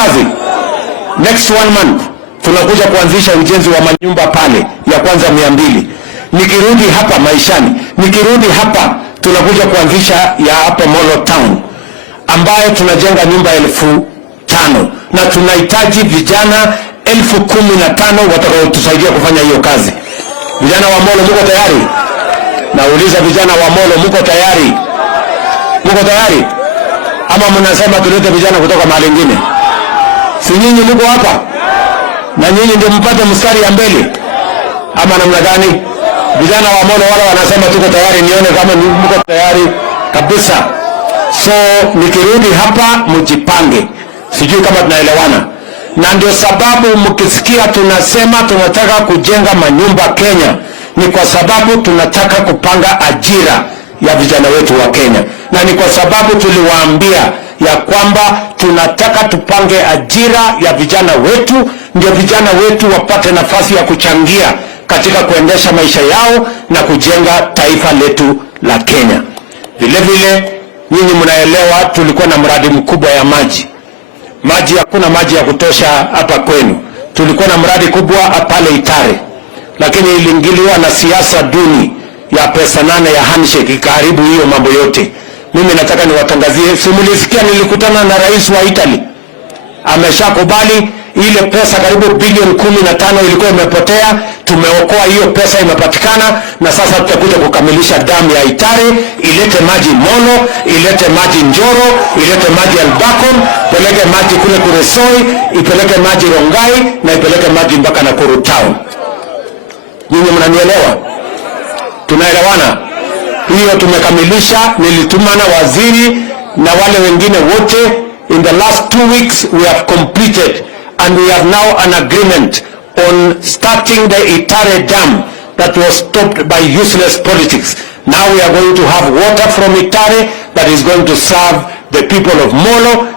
kazi? Next 1 month tunakuja kuanzisha ujenzi wa manyumba pale ya kwanza 200. Nikirudi hapa maishani, nikirudi hapa tunakuja kuanzisha ya hapa Molo Town ambayo tunajenga nyumba 5,000 na tunahitaji vijana 15,000 watakaotusaidia kufanya hiyo kazi. Vijana wa Molo mko tayari? Nauliza vijana wa Molo mko tayari? Mko tayari? Ama mnasema tulete vijana kutoka mahali nyingine? Si nyinyi mko hapa? Na nyinyi ndio mpate mstari ya mbele? Ama namna gani? Vijana wa Molo wala wanasema tuko tayari, nione kama mko tayari kabisa. So nikirudi hapa mjipange. Sijui kama tunaelewana. Na ndio sababu mkisikia tunasema tunataka kujenga manyumba Kenya, ni kwa sababu tunataka kupanga ajira ya vijana wetu wa Kenya. Na ni kwa sababu tuliwaambia ya kwamba tunataka tupange ajira ya vijana wetu, ndio vijana wetu wapate nafasi ya kuchangia katika kuendesha maisha yao na kujenga taifa letu la Kenya. Vile vile nyinyi mnaelewa tulikuwa na mradi mkubwa ya maji. Maji, hakuna maji ya kutosha hapa kwenu. Tulikuwa na mradi kubwa pale Itare, lakini iliingiliwa na siasa duni ya pesa 8 ya handshake ikaharibu hiyo mambo yote. Mimi nataka niwatangazie, simulisikia nilikutana na rais wa Italy. Ameshakubali ile pesa karibu bilioni 15 ilikuwa imepotea, tumeokoa hiyo pesa, imepatikana, na sasa tutakuja kukamilisha damu ya Itare, ilete maji Molo, ilete maji Njoro, ilete maji Albakon, ipeleke maji kule Kuresoi, ipeleke maji Rongai, na ipeleke maji mpaka Nakuru Town. Nyinyi mnanielewa? Tunaelewana? Hiyo tumekamilisha, nilituma na waziri na wale wengine wote. In the last 2 weeks we have completed, and we have now an agreement on starting the Itare Dam that was stopped by useless politics. Now we are going to have water from Itare that is going to serve the people of Molo